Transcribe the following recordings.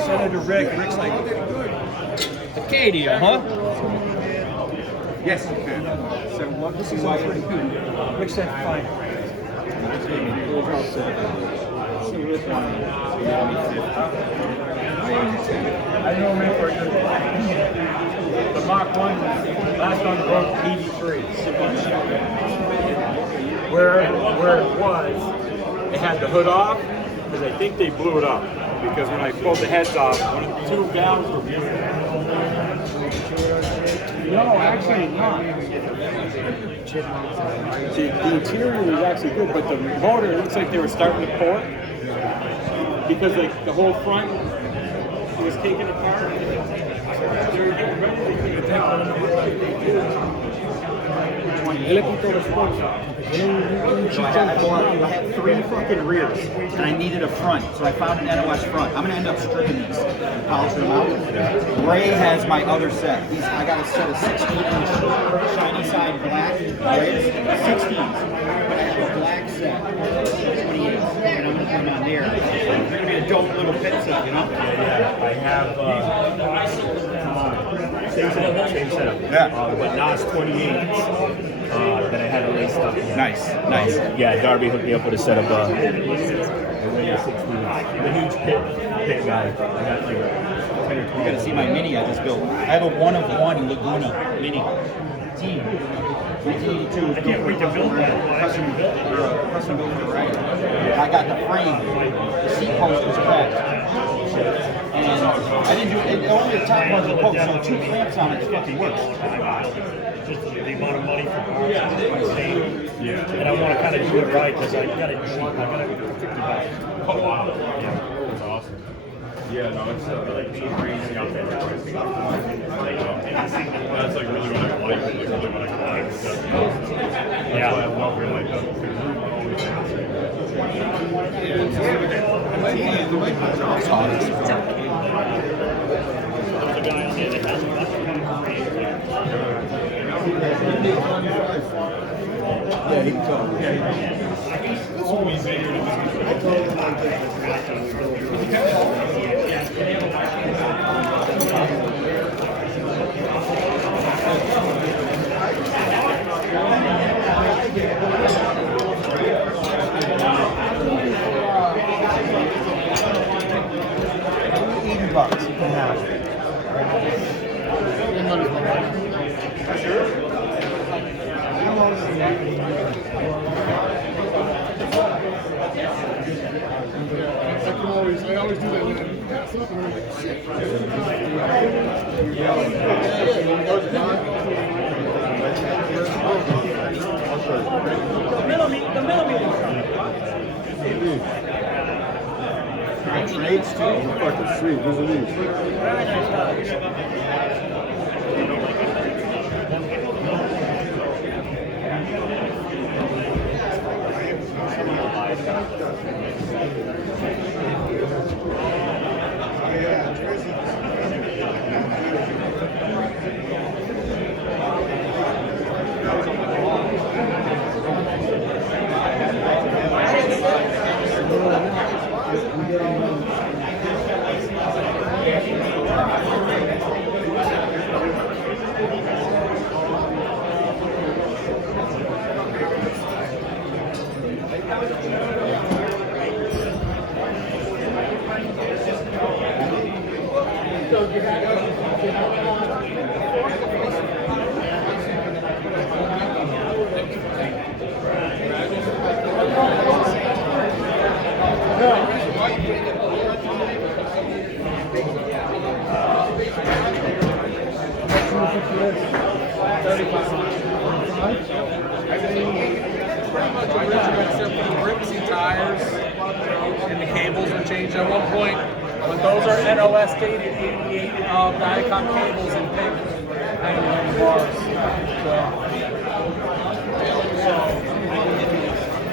Senator Rick's like, Acadia, huh? Yes, you can. So what This is all pretty good. Rick said fine. I don't remember the Mach 1 last on the road 83. Where it was, it had the hood off, because I think they blew it up. Because when I pulled the heads off, one of the two gals were beautiful. No, actually not. The interior was actually good, but the motor looks like they were starting to pour. Because like the whole front was taken apart. They were getting ready to take it out. I had 3 fucking rears, and I needed a front, so I found an NOS front. I'm gonna end up stripping these and polishing them out. Ray has my other set. I got a set of 16-inch shiny side black Rays, 16s. But I have a black set, 28s, and I'm gonna put them on there. It's gonna be a dope little pit set, you know? Yeah, I have same setup. Yeah. But NOS 28s that I had to lace up. Nice. Yeah, Darby hooked me up with a set of the 16s. I'm a huge pit guy. I got like 10 or 12. You gotta see my mini I just built. I have a 1-of-1 Laguna mini. Team. 1982. I can't wait to build that. Custom built for the ride. I got the frame. The seat post was cracked. And I didn't do it. Only the top one's a post, so 2 clamps on it fucking works. Just the amount of money for parts. Yeah. And I want to kind of do it right because I got it cheap. I got it for $50. Oh, wow. Yeah. That's awesome. Yeah, no, it's like crazy out there. That's like really what I like. Really what I like. Yeah. I love it like that. Yeah, he can talk. It's always bigger than $80 you can have. Sure. I always do that when I pass up and I'm like, shit. The millimeter. Trades too? Fucking sweet. Those are these. Very nice guys. Tires and the cables were changed at one point, but those are NOS dated 88 Nikon cables in pink hanging on the bars.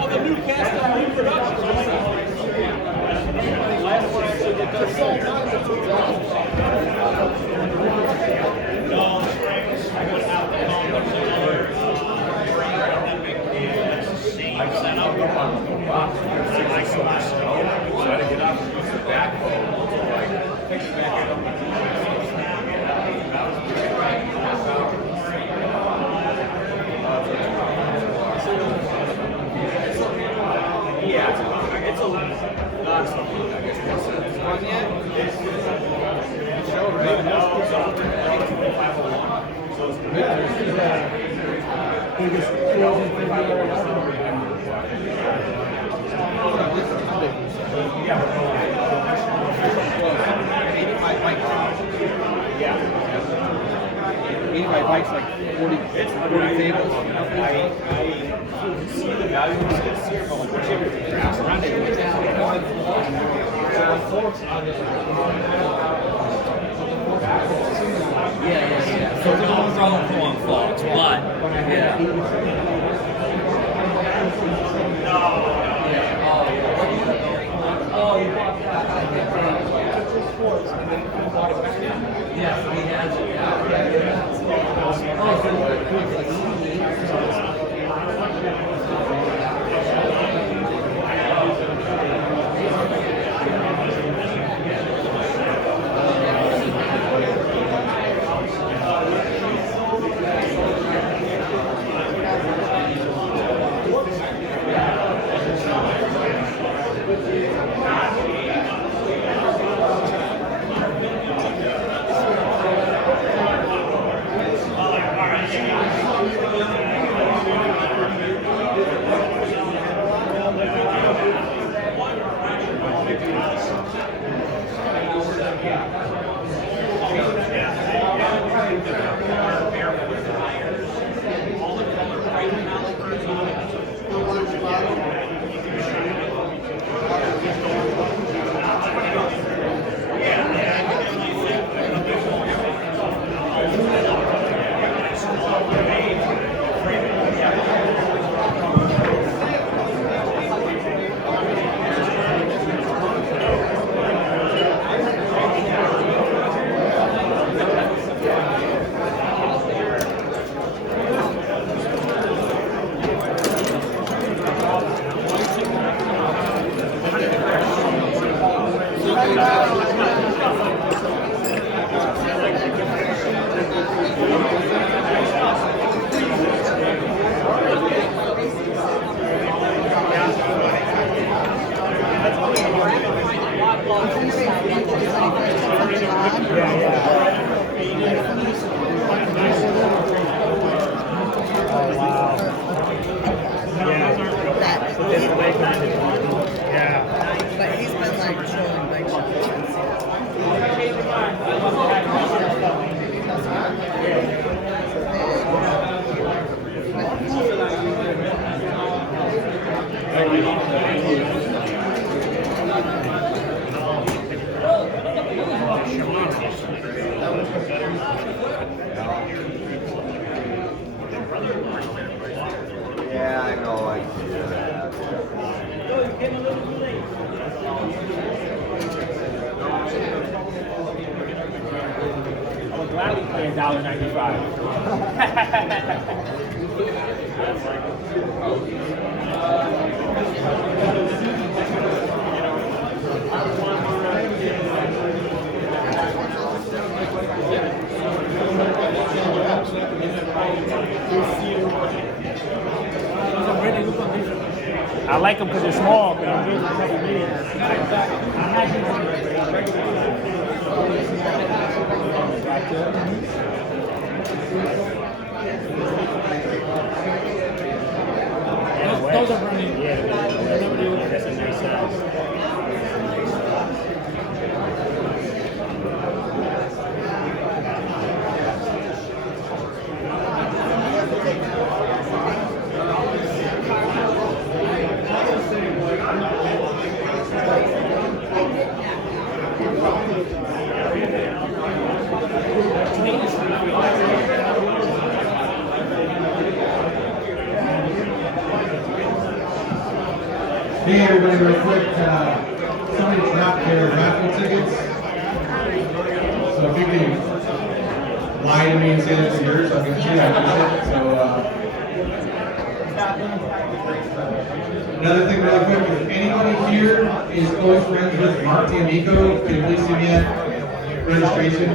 So the new cast on reproduction. Last one actually did that. No, I went out. My bike's like 40 tables. Yeah. So it's all wrong faults, but But he's been like trolling bike shops since Yeah, I know. I see that. I would gladly pay $1.95. I like them because they're small. But I'm getting a couple those are running. Yeah, that's a nice size. Hey everybody, real quick, somebody dropped their raffle tickets. So if you can lie to me and say that's yours, I'll get you that. So Another thing really quick, if anybody here is close friends with Mark D'Amico, can you please see me at registration?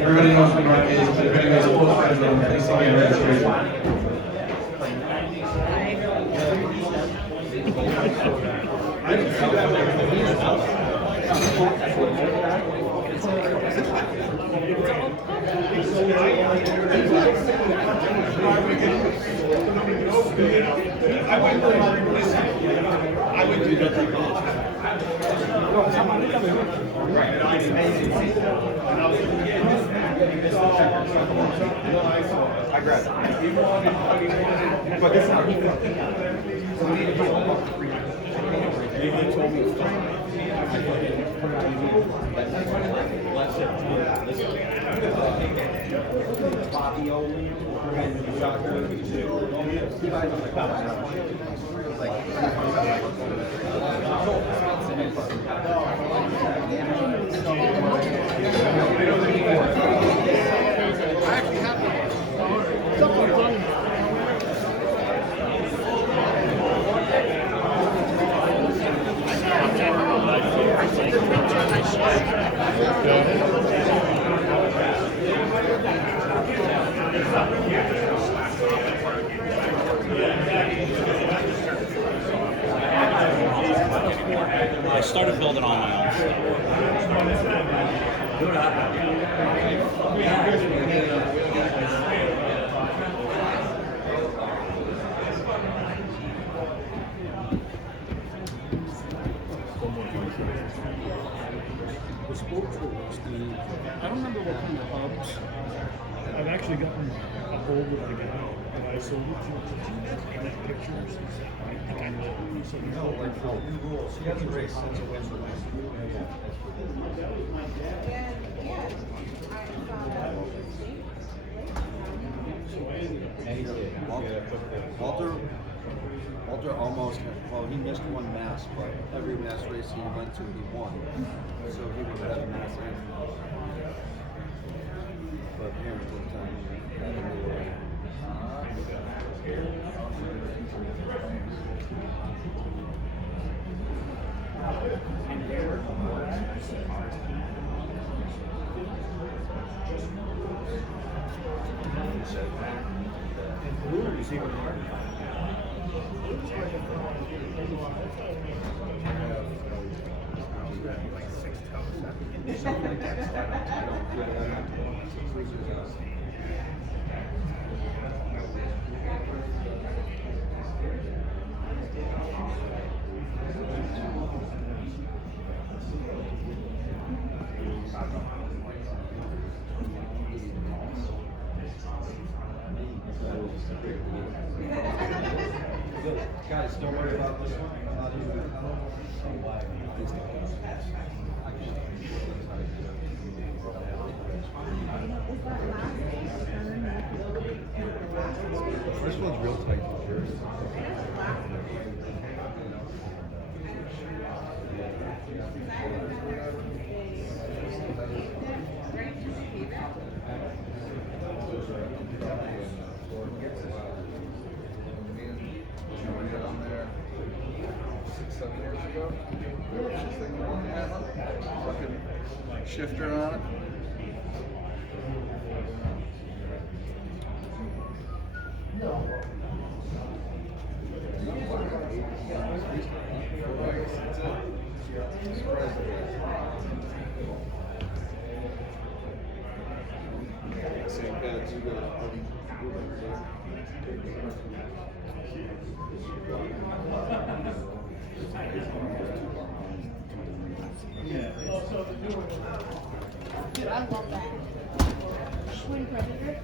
Everybody knows who Mark is, but if anybody's close friends with him, please see me at registration. I grabbed it. But this is not I started building on my own stuff. I don't remember what kind of hubs. I've actually gotten a hold of the guy that I sold it to. And that pictures. I kind of so you know like Walter almost, well, he missed one mass, but every mass race he went to, he won. So he would have a mass in. But here, this time, guys, don't worry about this one. I'm not even This one's real tight. down there 6-7 years ago. We were just thinking, oh, yeah, fucking shifter on it. Same pads you got. Dude, I love that. Twin Predator.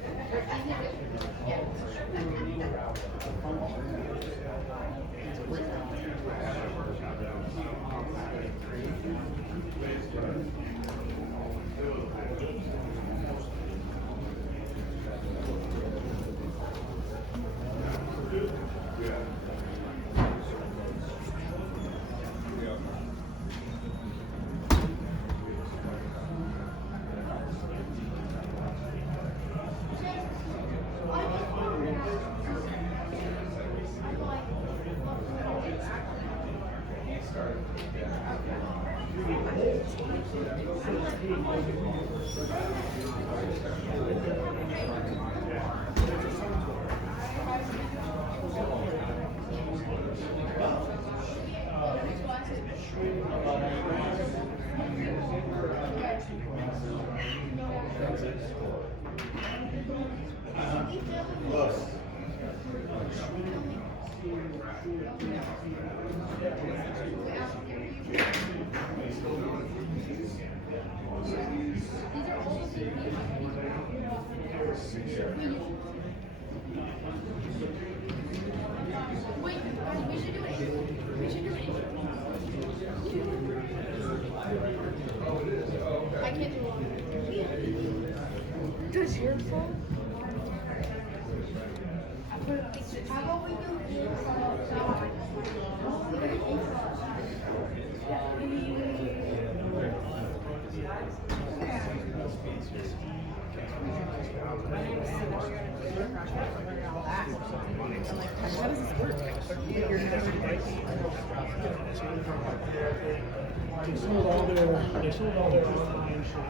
Wait, we should do it. We should do it. I can't do it. Does yours fall? How about we do How does this work? They sold all their online shit.